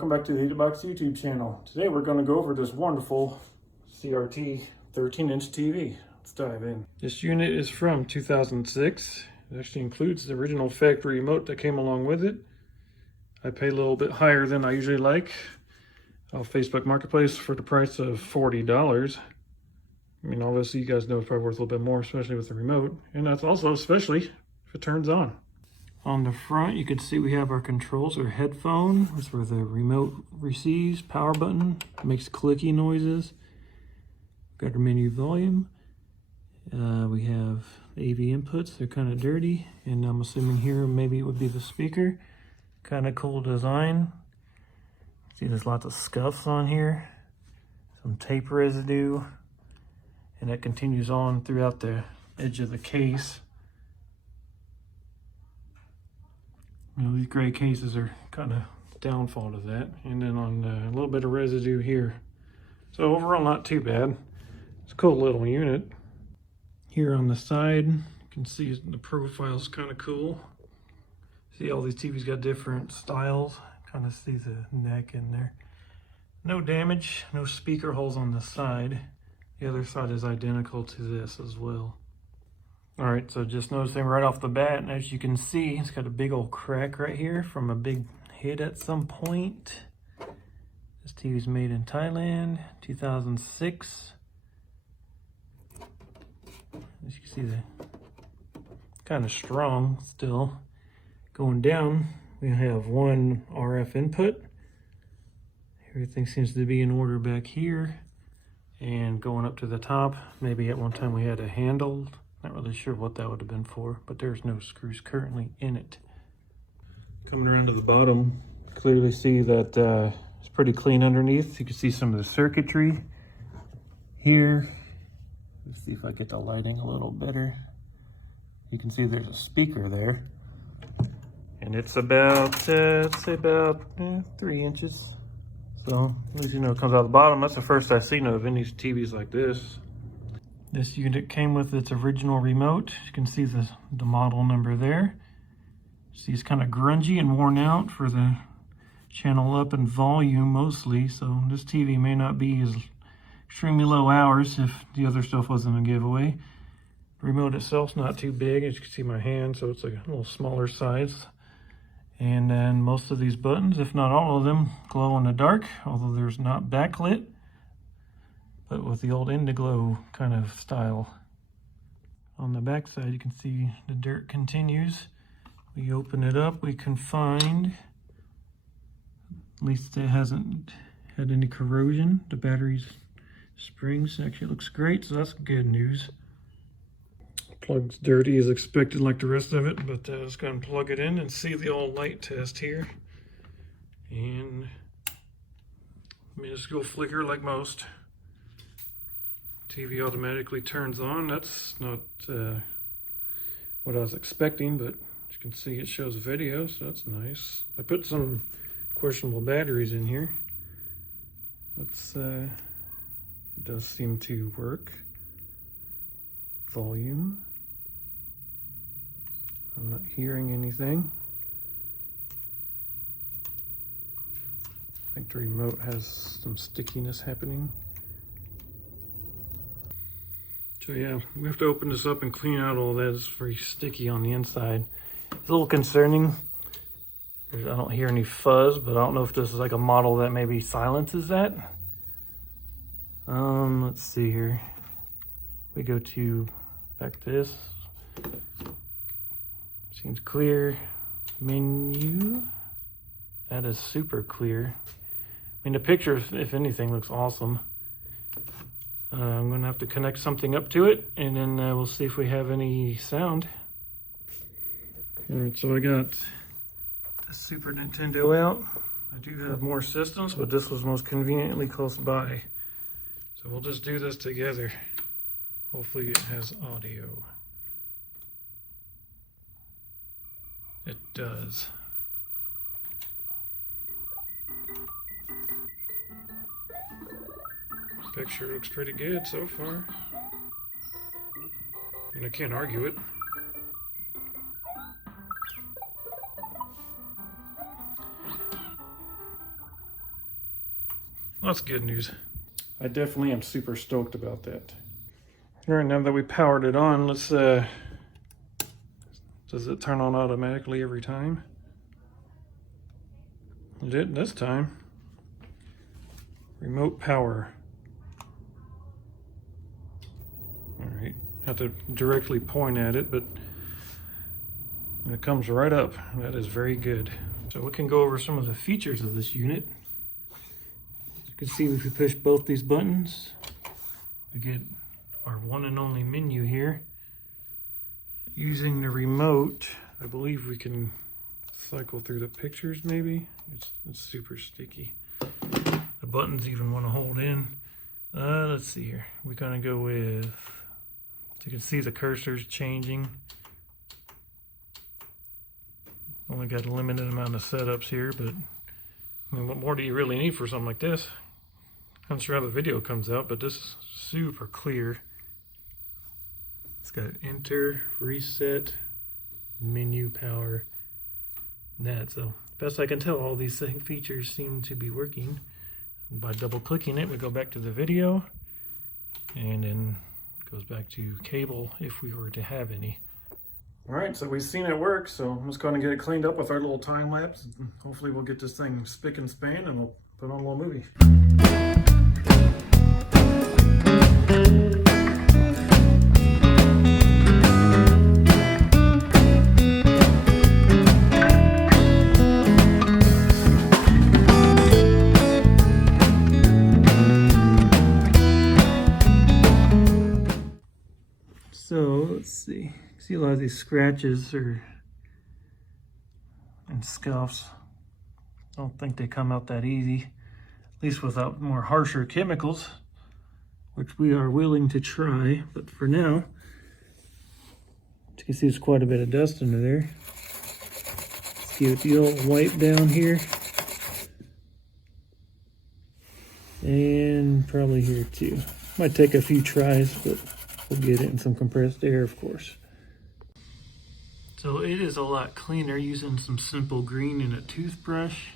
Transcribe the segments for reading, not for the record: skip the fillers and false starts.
welcome back to the Heated Box YouTube channel. Today we're going to go over this wonderful CRT 13-inch TV. Let's dive in. This unit is from 2006. It actually includes the original factory remote that came along with it. I paid a little bit higher than I usually like off Facebook Marketplace for the price of $40. I mean, obviously you guys know it's probably worth a little bit more, especially with the remote. And that's also especially if it turns on. On the front, you can see we have our controls, our headphone. That's where the remote receives, power button, makes clicky noises. Got our menu volume. We have AV inputs, they're kind of dirty. And I'm assuming here maybe it would be the speaker. Kind of cool design. See there's lots of scuffs on here. Some tape residue. And that continues on throughout the edge of the case. You know, these gray cases are kind of downfall to that. And then on a little bit of residue here. So overall, not too bad. It's a cool little unit. Here on the side, you can see the profile's kind of cool. See all these TVs got different styles. Kind of see the neck in there. No damage, no speaker holes on the side. The other side is identical to this as well. All right, so just noticing right off the bat, and as you can see, it's got a big old crack right here from a big hit at some point. This TV is made in Thailand, 2006. As you can see, the kind of strong still. Going down, we have one RF input. Everything seems to be in order back here. And going up to the top, maybe at one time we had a handle. Not really sure what that would have been for, but there's no screws currently in it. Coming around to the bottom, clearly see that it's pretty clean underneath. You can see some of the circuitry here. Let's see if I get the lighting a little better. You can see there's a speaker there. And it's about, let's say about 3 inches. So, at least you know it comes out the bottom. That's the first I've seen of any TVs like this. This unit came with its original remote. You can see the model number there. See, it's kind of grungy and worn out for the channel up and volume mostly. So this TV may not be as extremely low hours if the other stuff wasn't a giveaway. The remote itself's not too big, as you can see my hand, so it's like a little smaller size. And then most of these buttons, if not all of them, glow in the dark, although there's not backlit, but with the old Indiglow kind of style. On the back side, you can see the dirt continues. We open it up, we can find, at least it hasn't had any corrosion. The battery's springs actually looks great, so that's good news. Plug's dirty as expected like the rest of it, but let's go and plug it in and see the old light test here. And minuscule flicker like most. TV automatically turns on. That's not what I was expecting, but as you can see it shows video, so that's nice. I put some questionable batteries in here. That's it does seem to work. Volume. I'm not hearing anything. I think the remote has some stickiness happening. So yeah, we have to open this up and clean out all that. It's very sticky on the inside. It's a little concerning. I don't hear any fuzz, but I don't know if this is like a model that maybe silences that. Let's see here. We go to back to this. Seems clear. Menu. That is super clear. I mean, the picture, if anything, looks awesome. I'm going to have to connect something up to it, and then we'll see if we have any sound. All right, so I got the Super Nintendo out. I do have more systems, but this was most conveniently close by. So we'll just do this together. Hopefully it has audio. It does. Picture looks pretty good so far. And I can't argue it. that's good news. I definitely am super stoked about that. All right, now that we powered it on, let's, does it turn on automatically every time? It did this time. Remote power. All right, have to directly point at it, but it comes right up. That is very good. So we can go over some of the features of this unit. As you can see, if we push both these buttons, we get our one and only menu here. Using the remote, I believe we can cycle through the pictures maybe. It's super sticky. The buttons even want to hold in. Let's see here. We're gonna go with, so you can see the cursor's changing. Only got a limited amount of setups here, but I mean, what more do you really need for something like this? I'm not sure how the video comes out, but this is super clear. It's got enter, reset, menu, power, that. So best I can tell, all these features seem to be working. By double clicking it, we go back to the video, and then it goes back to cable if we were to have any. All right, so we've seen it work, so I'm just going to get it cleaned up with our little time lapse. Hopefully we'll get this thing spick and span and we'll put on a little movie. So let's see. See a lot of these scratches and scuffs. I don't think they come out that easy, at least without more harsher chemicals, which we are willing to try. But for now, you can see there's quite a bit of dust under there. Let's give it the old wipe down here. And probably here too. Might take a few tries, but we'll get it in some compressed air, of course. So it is a lot cleaner using some simple green and a toothbrush.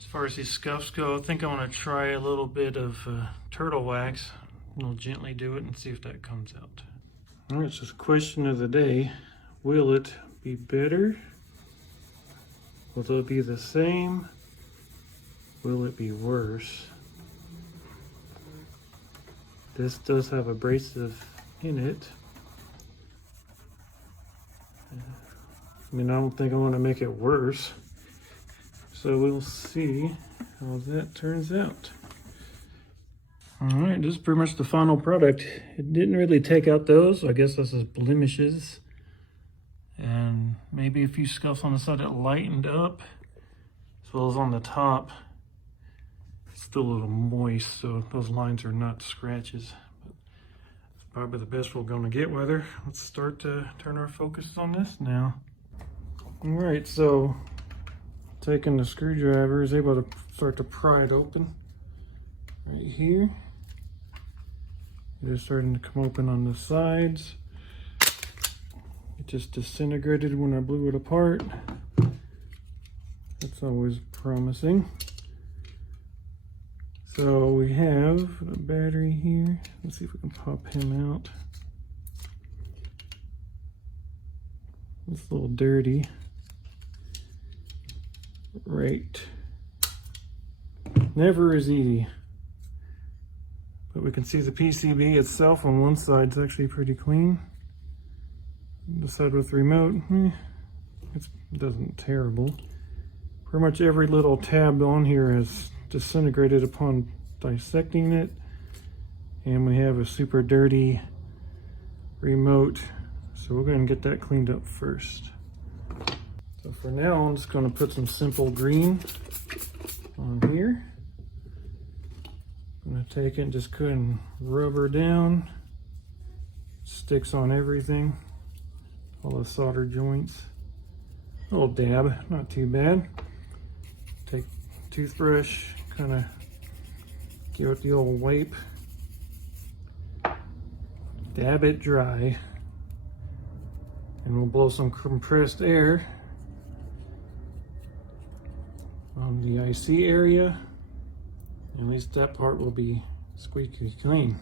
As far as these scuffs go, I think I want to try a little bit of turtle wax. We'll gently do it and see if that comes out. All right, so it's a question of the day. Will it be better? Will it be the same? Will it be worse? This does have abrasive in it. I mean, I don't think I want to make it worse. So we'll see how that turns out. All right, this is pretty much the final product. It didn't really take out those, so I guess this is blemishes. And maybe a few scuffs on the side that lightened up, as well as on the top. It's still a little moist, so those lines are not scratches. But it's probably the best we're going to get with her. Let's start to turn our focus on this now. All right, so taking the screwdriver is able to start to pry it open right here. It is starting to come open on the sides. It just disintegrated when I blew it apart. That's always promising. So we have a battery here. Let's see if we can pop him out. It's a little dirty. Right. Never is easy. But we can see the PCB itself on one side is actually pretty clean. The side with the remote, it doesn't terrible. Pretty much every little tab on here is disintegrated upon dissecting it. And we have a super dirty remote. So we're going to get that cleaned up first. So for now, I'm just going to put some simple green on here. I'm going to take it and just go ahead and rub her down. Sticks on everything. All the solder joints. A little dab, not too bad. Take toothbrush, kind of give it the old wipe. Dab it dry. And we'll blow some compressed air on the IC area At least that part will be squeaky clean.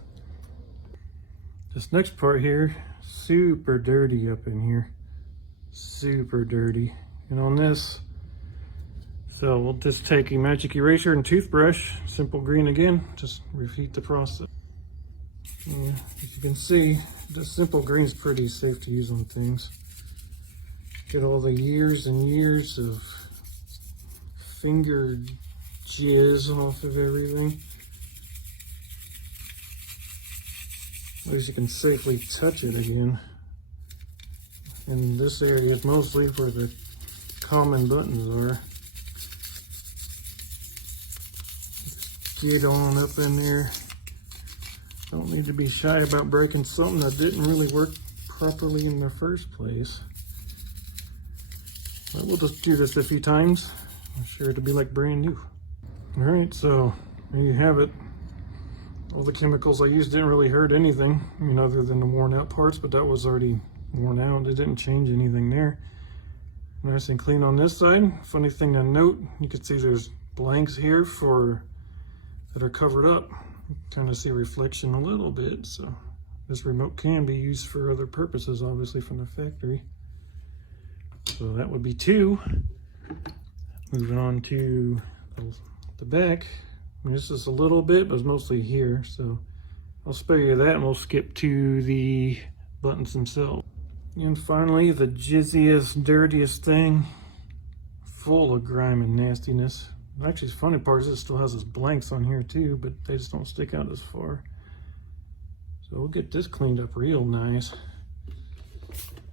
This next part here, super dirty up in here. Super dirty. And on this, so we'll just take a magic eraser and toothbrush, simple green again, just repeat the process. Yeah, as you can see, the simple green is pretty safe to use on things. Get all the years and years of finger jizz off of everything. At least you can safely touch it again. And this area is mostly where the common buttons are. Just get on up in there. Don't need to be shy about breaking something that didn't really work properly in the first place. But we'll just do this a few times. I'm sure it'll be like brand new. All right, so there you have it. All the chemicals I used didn't really hurt anything, I mean, other than the worn out parts, but that was already worn out. It didn't change anything there. Nice and clean on this side. Funny thing to note, you can see there's blanks here that are covered up. Kind of see reflection a little bit, so this remote can be used for other purposes, obviously from the factory. So that would be 2. Moving on to the back. I mean, this is a little bit, but it's mostly here, so I'll spare you that and we'll skip to the buttons themselves. And finally, the jizziest, dirtiest thing, full of grime and nastiness. Actually, the funny part is it still has those blanks on here too, but they just don't stick out as far. So we'll get this cleaned up real nice.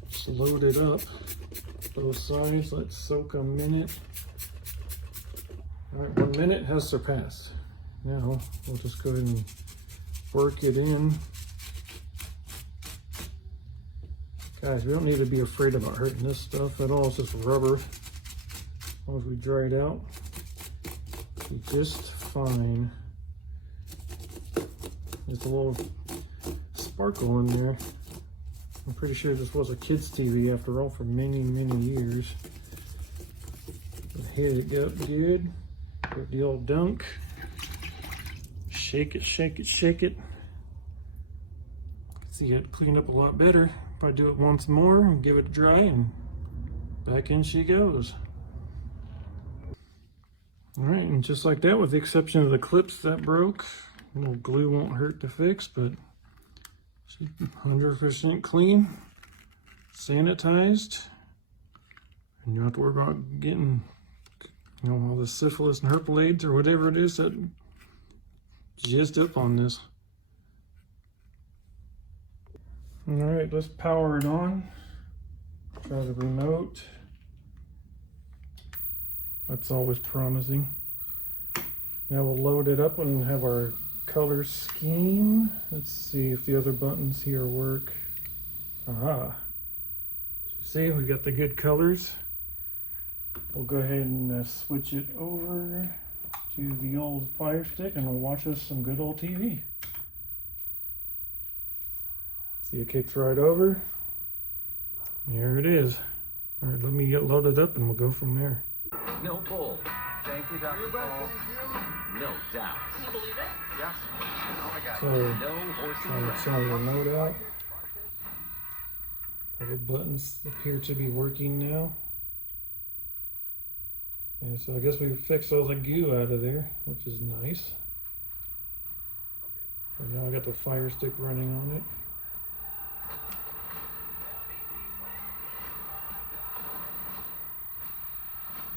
Just load it up, both sides, let's soak a minute. All right, 1 minute has surpassed. Now we'll just go ahead and work it in. Guys, we don't need to be afraid about hurting this stuff at all. It's just rubber. As long as we dry it out, it'll be just fine. There's a little sparkle in there. I'm pretty sure this was a kid's TV after all for many, many years. Hit it up good. Get the old dunk. Shake it, shake it, shake it. See it cleaned up a lot better. If I do it once more and give it a dry, and back in she goes. All right, and just like that, with the exception of the clips that broke, a little glue won't hurt to fix, but she's 100% clean, sanitized, and you don't have to worry about getting, you know, all the syphilis and herpes or whatever it is that jizzed up on this. All right, let's power it on. Try the remote. That's always promising. Now we'll load it up and have our color scheme. Let's see if the other buttons here work. Aha. See, we got the good colors. We'll go ahead and switch it over to the old Fire Stick and we'll watch us some good old TV. See, it kicks right over. There it is. All right, let me get loaded up and we'll go from there. No bull. Thank you, Dr. Paul. No doubt. Can you believe it? Yes. Oh my God. So, No horse in the it's on the remote out. All the buttons appear to be working now. And so I guess we fixed all the goo out of there, which is nice. And now I got the Fire Stick running on it.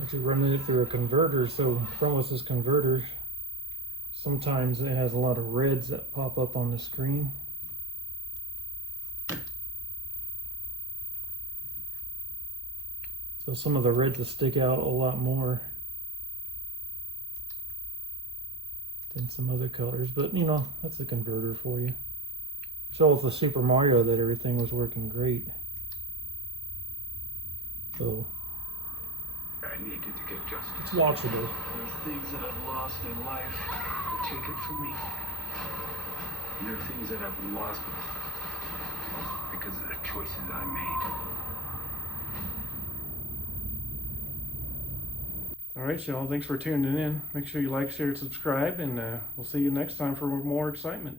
Actually running it through a converter, so the problem with this converter, sometimes it has a lot of reds that pop up on the screen. So some of the reds will stick out a lot more than some other colors, but you know, that's a converter for you. So with the Super Mario that everything was working great. So I needed to get justice. it's watchable. There's things that I've lost in life. Take it from me. And there are things that I've lost because of the choices I made. All right, y'all. Thanks for tuning in. Make sure you like, share, and subscribe, and we'll see you next time for more excitement.